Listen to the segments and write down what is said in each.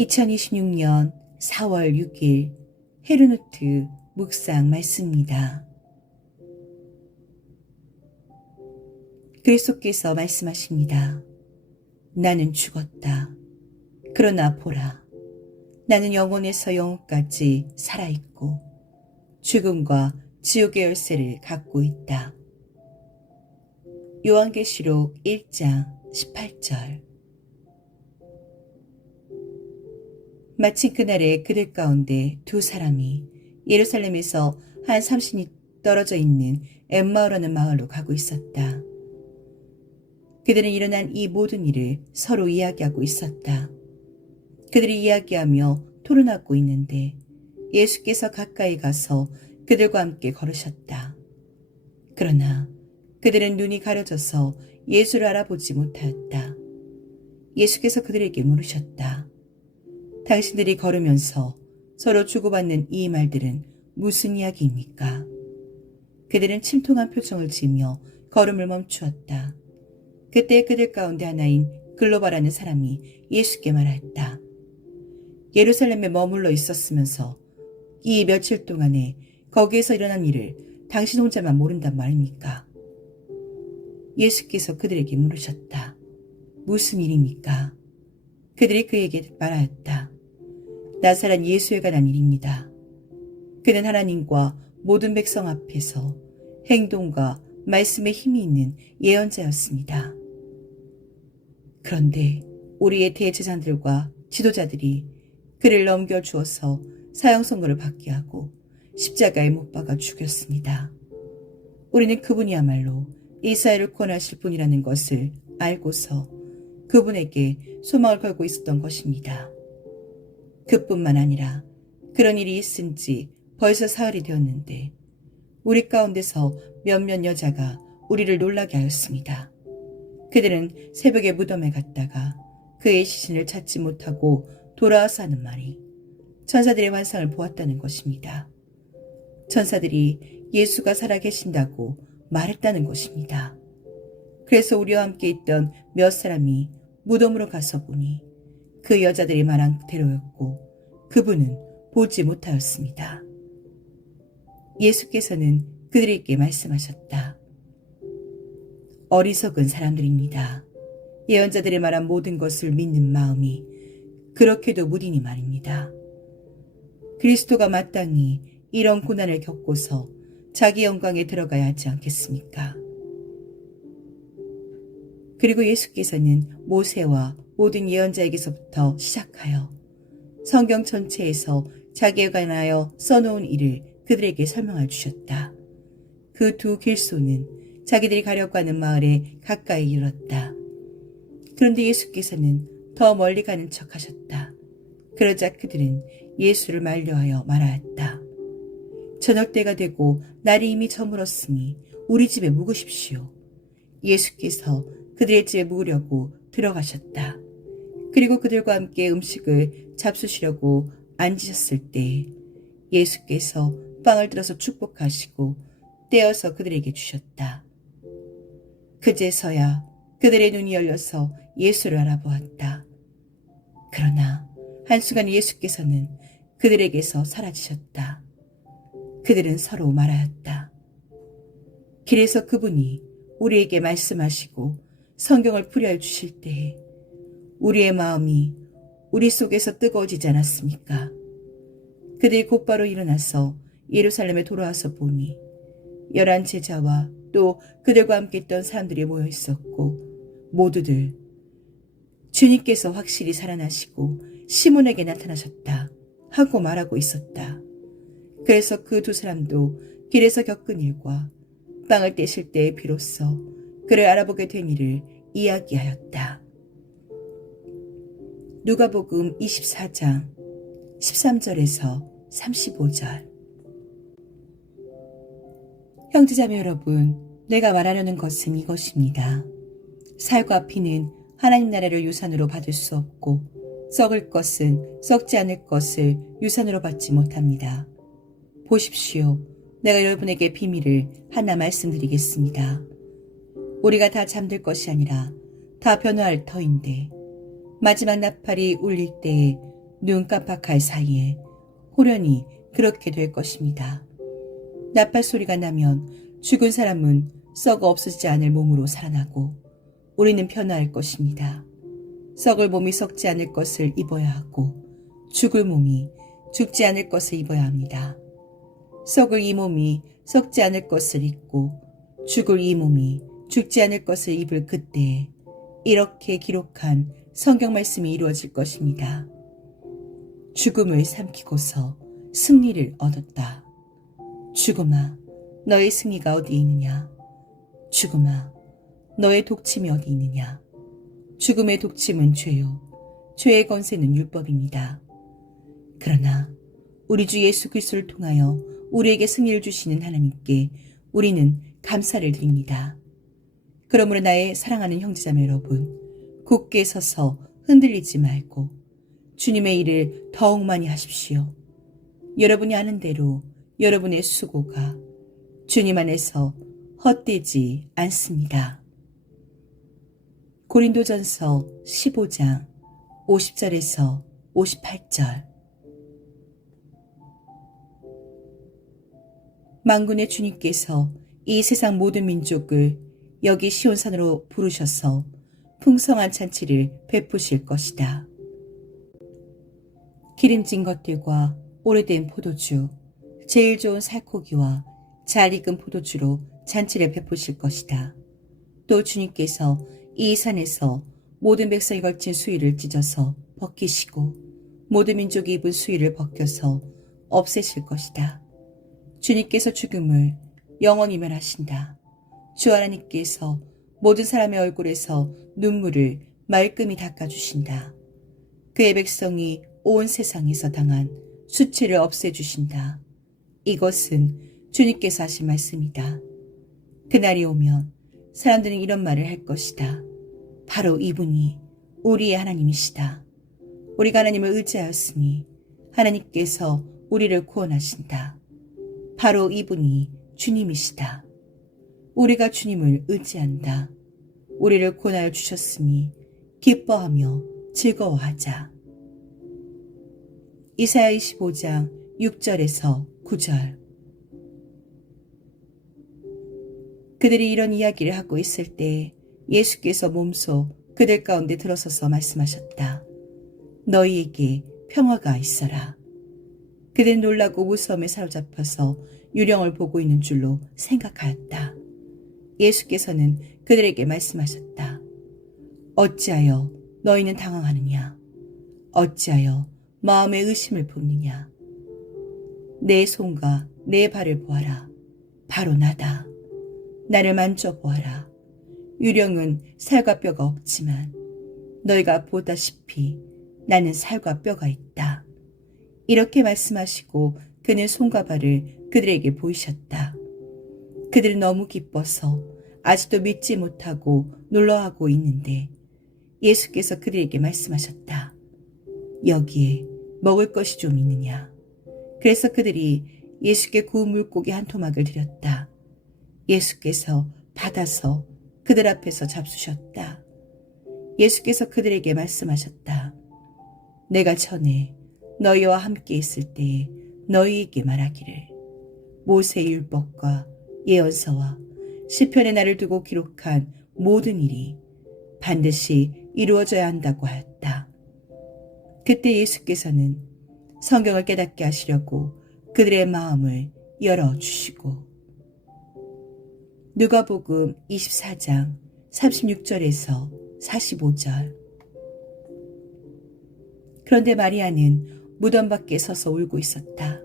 2026년 4월 6일 헤르노트 묵상 말씀입니다. 그리스도께서 말씀하십니다. 나는 죽었다. 그러나 보라. 나는 영혼에서 영혼까지 살아있고 죽음과 지옥의 열쇠를 갖고 있다. 요한계시록 1장 18절. 마침 그날에 그들 가운데 두 사람이 예루살렘에서 한 30리 떨어져 있는 엠마오라는 마을로 가고 있었다. 그들은 일어난 이 모든 일을 서로 이야기하고 있었다. 그들이 이야기하며 토론하고 있는데 예수께서 가까이 가서 그들과 함께 걸으셨다. 그러나 그들은 눈이 가려져서 예수를 알아보지 못하였다. 예수께서 그들에게 물으셨다. 당신들이 걸으면서 서로 주고받는 이 말들은 무슨 이야기입니까? 그들은 침통한 표정을 지으며 걸음을 멈추었다. 그때 그들 가운데 하나인 글로바라는 사람이 예수께 말하였다. 예루살렘에 머물러 있었으면서 이 며칠 동안에 거기에서 일어난 일을 당신 혼자만 모른단 말입니까? 예수께서 그들에게 물으셨다. 무슨 일입니까? 그들이 그에게 말하였다. 나사렛 예수에 관한 일입니다. 그는 하나님과 모든 백성 앞에서 행동과 말씀에 힘이 있는 예언자였습니다. 그런데 우리의 대제사장들과 지도자들이 그를 넘겨주어서 사형 선고를 받게 하고 십자가에 못 박아 죽였습니다. 우리는 그분이야말로 이스라엘을 구원하실 분이라는 것을 알고서 그분에게 소망을 걸고 있었던 것입니다. 그뿐만 아니라 그런 일이 있은 지 벌써 사흘이 되었는데 우리 가운데서 몇몇 여자가 우리를 놀라게 하였습니다. 그들은 새벽에 무덤에 갔다가 그의 시신을 찾지 못하고 돌아와서 하는 말이 천사들의 환상을 보았다는 것입니다. 천사들이 예수가 살아계신다고 말했다는 것입니다. 그래서 우리와 함께 있던 몇 사람이 무덤으로 가서 보니 그 여자들이 말한 대로였고 그분은 보지 못하였습니다. 예수께서는 그들에게 말씀하셨다. 어리석은 사람들입니다. 예언자들이 말한 모든 것을 믿는 마음이 그렇게도 무디니 말입니다. 그리스도가 마땅히 이런 고난을 겪고서 자기 영광에 들어가야 하지 않겠습니까? 그리고 예수께서는 모세와 모든 예언자에게서부터 시작하여 성경 전체에서 자기에 관하여 써놓은 일을 그들에게 설명해 주셨다. 그 두 길소는 자기들이 가려고 하는 마을에 가까이 이르렀다. 그런데 예수께서는 더 멀리 가는 척 하셨다. 그러자 그들은 예수를 만류하여 말하였다. 저녁 때가 되고 날이 이미 저물었으니 우리 집에 묵으십시오. 예수께서 그들의 집에 묵으려고 들어가셨다. 그리고 그들과 함께 음식을 잡수시려고 앉으셨을 때 예수께서 빵을 들어서 축복하시고 떼어서 그들에게 주셨다. 그제서야 그들의 눈이 열려서 예수를 알아보았다. 그러나 한순간 예수께서는 그들에게서 사라지셨다. 그들은 서로 말하였다. 길에서 그분이 우리에게 말씀하시고 성경을 풀이해 주실 때에 우리의 마음이 우리 속에서 뜨거워지지 않았습니까? 그들이 곧바로 일어나서 예루살렘에 돌아와서 보니 11 제자와 또 그들과 함께 있던 사람들이 모여 있었고 모두들 주님께서 확실히 살아나시고 시몬에게 나타나셨다 하고 말하고 있었다. 그래서 그 두 사람도 길에서 겪은 일과 빵을 떼실 때에 비로소 그를 알아보게 된 일을 이야기하였다. 누가복음 24장 13절에서 35절. 형제자매 여러분, 내가 말하려는 것은 이것입니다. 살과 피는 하나님 나라를 유산으로 받을 수 없고 썩을 것은 썩지 않을 것을 유산으로 받지 못합니다. 보십시오. 내가 여러분에게 비밀을 하나 말씀드리겠습니다. 우리가 다 잠들 것이 아니라 다 변화할 터인데 마지막 나팔이 울릴 때에 눈 깜빡할 사이에 호련히 그렇게 될 것입니다. 나팔 소리가 나면 죽은 사람은 썩어 없어지지 않을 몸으로 살아나고 우리는 변화할 것입니다. 썩을 몸이 썩지 않을 것을 입어야 하고 죽을 몸이 죽지 않을 것을 입어야 합니다. 썩을 이 몸이 썩지 않을 것을 입고 죽을 이 몸이 죽지 않을 것을 입을 그때에 이렇게 기록한 성경 말씀이 이루어질 것입니다. 죽음을 삼키고서 승리를 얻었다. 죽음아, 너의 승리가 어디 있느냐? 죽음아, 너의 독침이 어디 있느냐? 죽음의 독침은 죄요. 죄의 권세는 율법입니다. 그러나 우리 주 예수 그리스도를 통하여 우리에게 승리를 주시는 하나님께 우리는 감사를 드립니다. 그러므로 나의 사랑하는 형제자매 여러분, 굳게 서서 흔들리지 말고 주님의 일을 더욱 많이 하십시오. 여러분이 아는 대로 여러분의 수고가 주님 안에서 헛되지 않습니다. 고린도전서 15장 50절에서 58절. 만군의 주님께서 이 세상 모든 민족을 여기 시온산으로 부르셔서 풍성한 잔치를 베푸실 것이다. 기름진 것들과 오래된 포도주, 제일 좋은 살코기와 잘 익은 포도주로 잔치를 베푸실 것이다. 또 주님께서 이 산에서 모든 백성이 걸친 수의를 찢어서 벗기시고 모든 민족이 입은 수의를 벗겨서 없애실 것이다. 주님께서 죽음을 영원히 멸하신다. 주 하나님께서 모든 사람의 얼굴에서 눈물을 말끔히 닦아주신다. 그의 백성이 온 세상에서 당한 수치를 없애주신다. 이것은 주님께서 하신 말씀이다. 그날이 오면 사람들은 이런 말을 할 것이다. 바로 이분이 우리의 하나님이시다. 우리가 하나님을 의지하였으니 하나님께서 우리를 구원하신다. 바로 이분이 주님이시다. 우리가 주님을 의지한다. 우리를 구원하여 주셨으니 기뻐하며 즐거워하자. 이사야 25장 6절에서 9절. 그들이 이런 이야기를 하고 있을 때 예수께서 몸소 그들 가운데 들어서서 말씀하셨다. 너희에게 평화가 있어라. 그들은 놀라고 무서움에 사로잡혀서 유령을 보고 있는 줄로 생각하였다. 예수께서는 그들에게 말씀하셨다. 어찌하여 너희는 당황하느냐? 어찌하여 마음에 의심을 품느냐? 내 손과 내 발을 보아라. 바로 나다. 나를 만져보아라. 유령은 살과 뼈가 없지만 너희가 보다시피 나는 살과 뼈가 있다. 이렇게 말씀하시고 그는 손과 발을 그들에게 보이셨다. 그들은 너무 기뻐서 아직도 믿지 못하고 놀라하고 있는데 예수께서 그들에게 말씀하셨다. 여기에 먹을 것이 좀 있느냐? 그래서 그들이 예수께 구운 물고기 한 토막을 드렸다. 예수께서 받아서 그들 앞에서 잡수셨다. 예수께서 그들에게 말씀하셨다. 내가 전에 너희와 함께 있을 때에 너희에게 말하기를 모세의 율법과 예언서와 시편의 날을 두고 기록한 모든 일이 반드시 이루어져야 한다고 하였다. 그때 예수께서는 성경을 깨닫게 하시려고 그들의 마음을 열어주시고 누가복음 24장 36절에서 45절. 그런데 마리아는 무덤 밖에 서서 울고 있었다.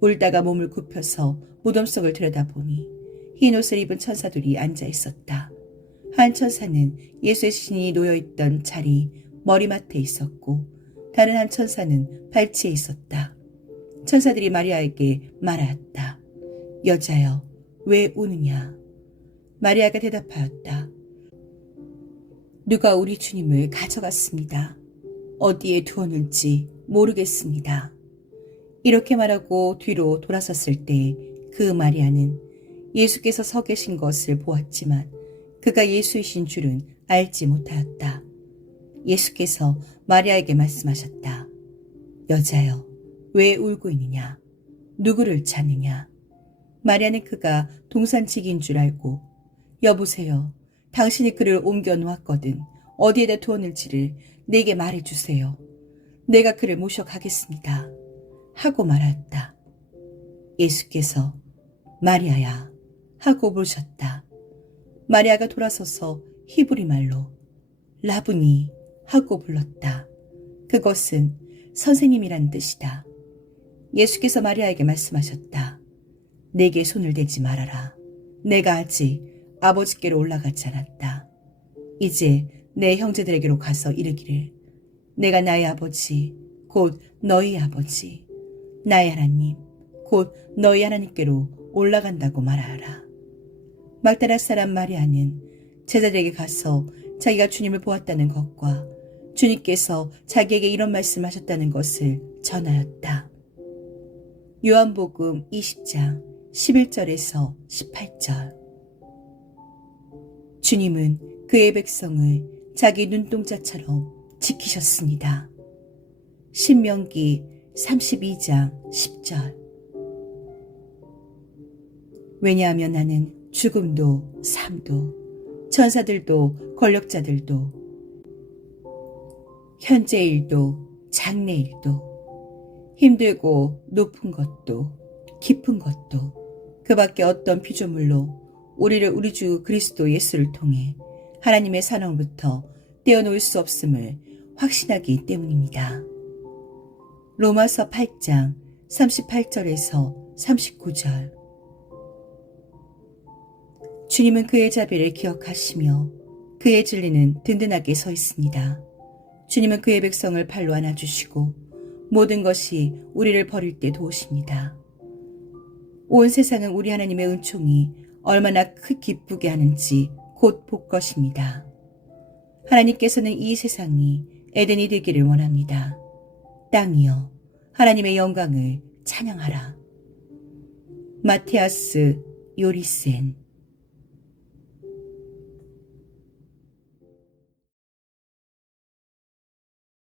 울다가 몸을 굽혀서 무덤 속을 들여다보니 흰 옷을 입은 천사들이 앉아 있었다. 한 천사는 예수의 시신이 놓여있던 자리 머리맡에 있었고 다른 한 천사는 발치에 있었다. 천사들이 마리아에게 말하였다. 여자여, 왜 우느냐? 마리아가 대답하였다. 누가 우리 주님을 가져갔습니다. 어디에 두었는지 모르겠습니다. 이렇게 말하고 뒤로 돌아섰을 때 그 마리아는 예수께서 서 계신 것을 보았지만 그가 예수이신 줄은 알지 못하였다. 예수께서 마리아에게 말씀하셨다. 여자여, 왜 울고 있느냐? 누구를 찾느냐? 마리아는 그가 동산치기인 줄 알고 여보세요. 당신이 그를 옮겨 놓았거든. 어디에다 두었는지를 내게 말해주세요. 내가 그를 모셔가겠습니다. 하고 말하였다. 예수께서 마리아야 하고 부르셨다. 마리아가 돌아서서 히브리 말로 라부니 하고 불렀다. 그것은 선생님이란 뜻이다. 예수께서 마리아에게 말씀하셨다. 내게 손을 대지 말아라. 내가 아직 아버지께로 올라가지 않았다. 이제 내 형제들에게로 가서 이르기를 내가 나의 아버지 곧 너희 아버지 나의 하나님 곧 너희 하나님께로 올라간다고 말하라. 막달라 사람 마리아는 제자들에게 가서 자기가 주님을 보았다는 것과 주님께서 자기에게 이런 말씀하셨다는 것을 전하였다. 요한복음 20장 11절에서 18절. 주님은 그의 백성을 자기 눈동자처럼 지키셨습니다. 신명기 32장 10절. 왜냐하면 나는 죽음도 삶도 천사들도 권력자들도 현재 일도 장래 일도 힘들고 높은 것도 깊은 것도 그 밖에 어떤 피조물로 우리를 우리 주 그리스도 예수를 통해 하나님의 사랑으로부터 떼어놓을 수 없음을 확신하기 때문입니다. 로마서 8장 38절에서 39절. 주님은 그의 자비를 기억하시며 그의 진리는 든든하게 서 있습니다. 주님은 그의 백성을 팔로 안아주시고 모든 것이 우리를 버릴 때 도우십니다. 온 세상은 우리 하나님의 은총이 얼마나 기쁘게 하는지 곧 볼 것입니다. 하나님께서는 이 세상이 에덴이 되기를 원합니다. 땅이여 하나님의 영광을 찬양하라. 마티아스 요리센.